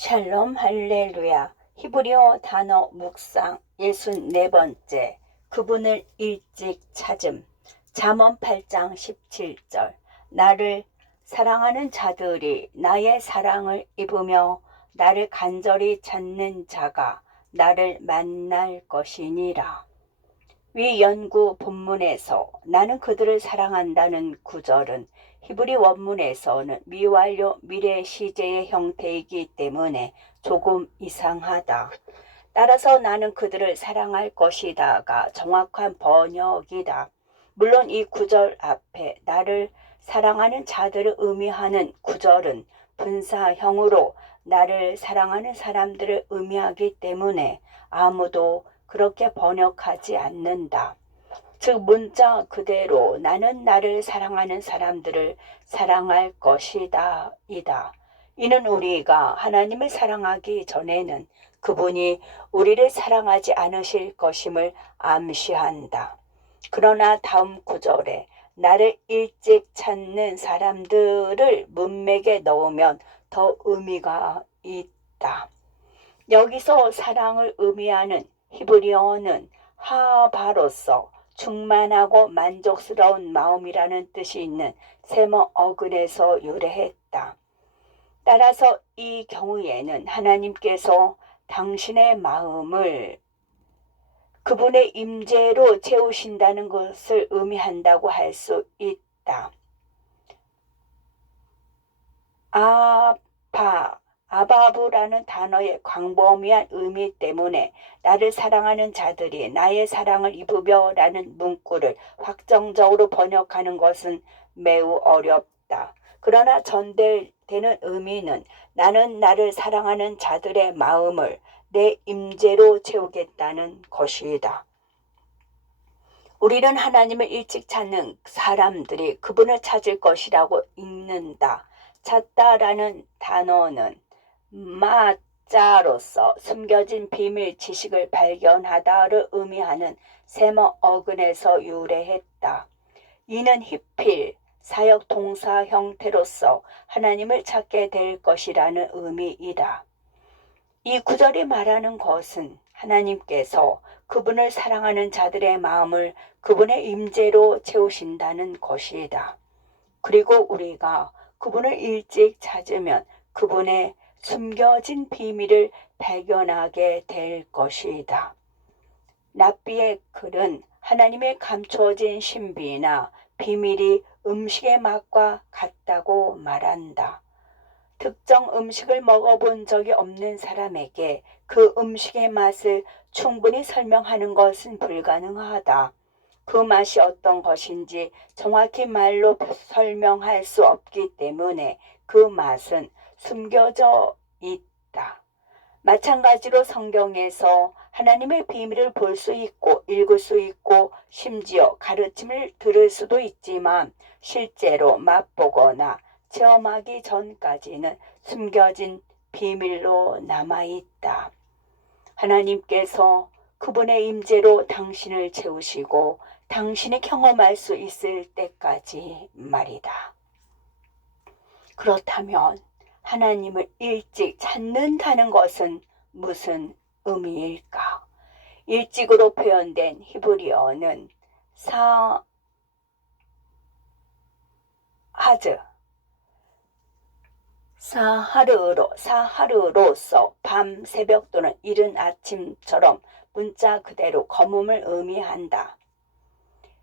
샬롬 할렐루야. 히브리어 단어 묵상 64번째. 그분을 일찍 찾음. 잠언 8장 17절. 나를 사랑하는 자들이 나의 사랑을 입으며 나를 간절히 찾는 자가 나를 만날 것이니라 위 연구 본문에서 나는 그들을 사랑한다는 구절은 히브리 원문에서는 미완료 미래 시제의 형태이기 때문에 조금 이상하다. 따라서 나는 그들을 사랑할 것이다가 정확한 번역이다. 물론 이 구절 앞에 나를 사랑하는 자들을 의미하는 구절은 분사형으로 나를 사랑하는 사람들을 의미하기 때문에 아무도 그렇게 번역하지 않는다. 즉 문자 그대로 나는 나를 사랑하는 사람들을 사랑할 것이다 이다. 이는 우리가 하나님을 사랑하기 전에는 그분이 우리를 사랑하지 않으실 것임을 암시한다. 그러나 다음 구절에 나를 일찍 찾는 사람들을 문맥에 넣으면 더 의미가 있다. 여기서 사랑을 의미하는 히브리어는 하바로서 충만하고 만족스러운 마음이라는 뜻이 있는 세모 어근에서 유래했다. 따라서 이 경우에는 하나님께서 당신의 마음을 그분의 임재로 채우신다는 것을 의미한다고 할 수 있다. 아파 아바부라는 단어의 광범위한 의미 때문에 나를 사랑하는 자들이 나의 사랑을 입으며 라는 문구를 확정적으로 번역하는 것은 매우 어렵다. 그러나 전달되는 의미는 나는 나를 사랑하는 자들의 마음을 내 임재로 채우겠다는 것이다. 우리는 하나님을 일찍 찾는 사람들이 그분을 찾을 것이라고 읽는다. 찾다라는 단어는 마자로서 숨겨진 비밀 지식을 발견하다를 의미하는 세머 어근에서 유래했다. 이는 히필 사역 동사 형태로서 하나님을 찾게 될 것이라는 의미이다. 이 구절이 말하는 것은 하나님께서 그분을 사랑하는 자들의 마음을 그분의 임재로 채우신다는 것이다. 그리고 우리가 그분을 일찍 찾으면 그분의 숨겨진 비밀을 발견하게 될 것이다. 납비의 글은 하나님의 감추어진 신비나 비밀이 음식의 맛과 같다고 말한다. 특정 음식을 먹어본 적이 없는 사람에게 그 음식의 맛을 충분히 설명하는 것은 불가능하다. 그 맛이 어떤 것인지 정확히 말로 설명할 수 없기 때문에 그 맛은 숨겨져 있다. 마찬가지로 성경에서 하나님의 비밀을 볼 수 있고 읽을 수 있고 심지어 가르침을 들을 수도 있지만 실제로 맛보거나 체험하기 전까지는 숨겨진 비밀로 남아 있다. 하나님께서 그분의 임재로 당신을 채우시고 당신이 경험할 수 있을 때까지 말이다. 그렇다면 하나님을 일찍 찾는다는 것은 무슨 의미일까? 일찍으로 표현된 히브리어는 사 하즈 사하르로 사하르로서 밤 새벽 또는 이른 아침처럼 문자 그대로 거음을 의미한다.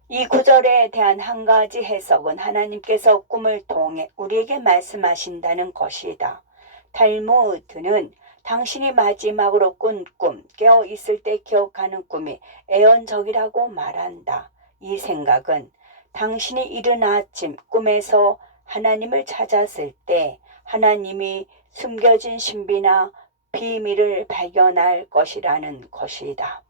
이 구절에 대한 한 가지 해석은 하나님께서 꿈을 통해 우리에게 말씀하신다는 것이다. 탈무드는 당신이 마지막으로 꾼 꿈, 깨어 있을 때 기억하는 꿈이 애언적이라고 말한다. 이 생각은 당신이 이른 아침 꿈에서 하나님을 찾았을 때 하나님이 숨겨진 신비나 비밀을 발견할 것이라는 것이다.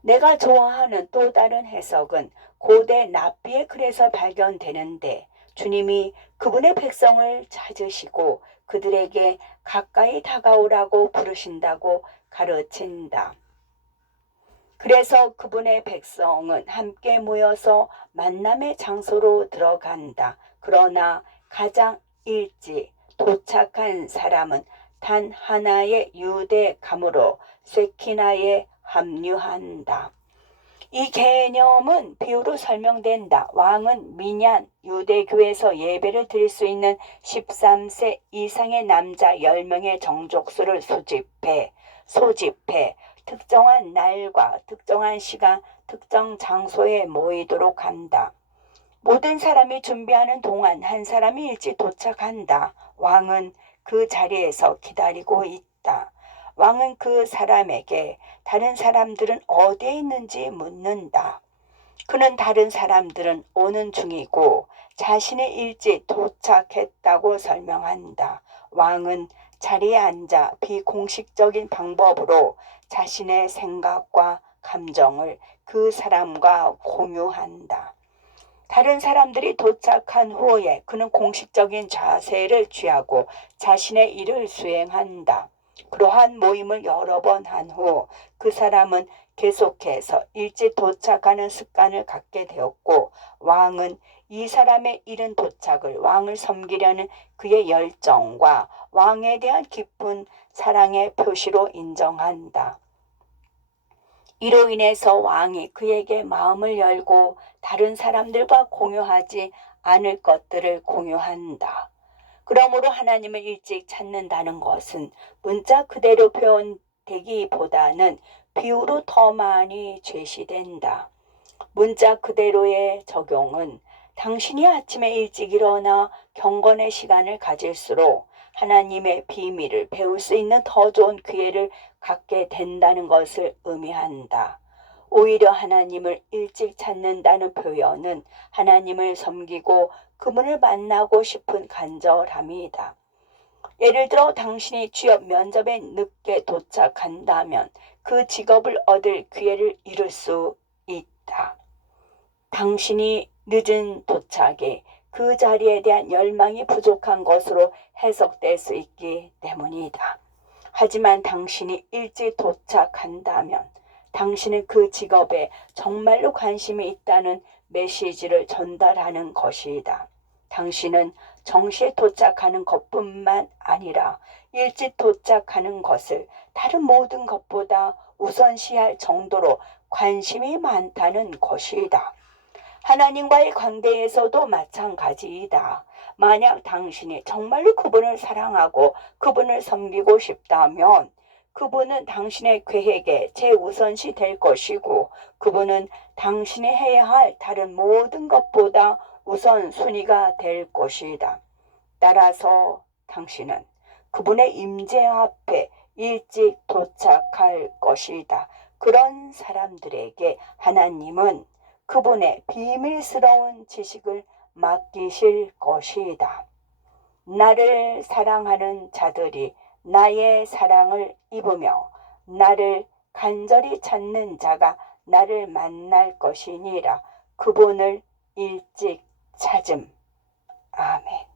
내가 좋아하는 또 다른 해석은 고대 납비의 글에서 발견되는데 주님이 그분의 백성을 찾으시고 그들에게 가까이 다가오라고 부르신다고 가르친다. 그래서 그분의 백성은 함께 모여서 만남의 장소로 들어간다. 그러나 가장 일찍 도착한 사람은 단 하나의 유대감으로 세키나에 합류한다. 이 개념은 비유로 설명된다. 왕은 미년 유대교에서 예배를 드릴 수 있는 13세 이상의 남자 10명의 정족수를 수집해 소집해 특정한 날과 특정한 시간, 특정 장소에 모이도록 한다. 모든 사람이 준비하는 동안 한 사람이 일찍 도착한다. 왕은 그 자리에서 기다리고 있다. 왕은 그 사람에게 다른 사람들은 어디에 있는지 묻는다. 그는 다른 사람들은 오는 중이고 자신이 일찍 도착했다고 설명한다. 왕은 자리에 앉아 비공식적인 방법으로 자신의 생각과 감정을 그 사람과 공유한다. 다른 사람들이 도착한 후에 그는 공식적인 자세를 취하고 자신의 일을 수행한다. 그러한 모임을 여러 번 한 후 그 사람은 계속해서 일찍 도착하는 습관을 갖게 되었고 왕은 이 사람의 이른 도착을 왕을 섬기려는 그의 열정과 왕에 대한 깊은 사랑의 표시로 인정한다. 이로 인해서 왕이 그에게 마음을 열고 다른 사람들과 공유하지 않을 것들을 공유한다. 그러므로 하나님을 일찍 찾는다는 것은 문자 그대로 표현되기보다는 비유로 더 많이 제시된다. 문자 그대로의 적용은 당신이 아침에 일찍 일어나 경건의 시간을 가질수록 하나님의 비밀을 배울 수 있는 더 좋은 기회를 갖게 된다는 것을 의미한다. 오히려 하나님을 일찍 찾는다는 표현은 하나님을 섬기고 그분을 만나고 싶은 간절함이다. 예를 들어 당신이 취업 면접에 늦게 도착한다면 그 직업을 얻을 기회를 잃을 수 있다. 당신이 늦은 도착에 그 자리에 대한 열망이 부족한 것으로 해석될 수 있기 때문이다. 하지만 당신이 일찍 도착한다면 당신은 그 직업에 정말로 관심이 있다는 메시지를 전달하는 것이다. 당신은 정시에 도착하는 것뿐만 아니라 일찍 도착하는 것을 다른 모든 것보다 우선시할 정도로 관심이 많다는 것이다. 하나님과의 관계에서도 마찬가지이다. 만약 당신이 정말로 그분을 사랑하고 그분을 섬기고 싶다면 그분은 당신의 계획에 최우선시 될 것이고 그분은 당신이 해야 할 다른 모든 것보다 우선순위가 될 것이다. 따라서 당신은 그분의 임재 앞에 일찍 도착할 것이다. 그런 사람들에게 하나님은 그분의 비밀스러운 지식을 맡기실 것이다. 나를 사랑하는 자들이 나의 사랑을 입으며 나를 간절히 찾는 자가 나를 만날 것이니라. 그분을 일찍 찾음. 아멘.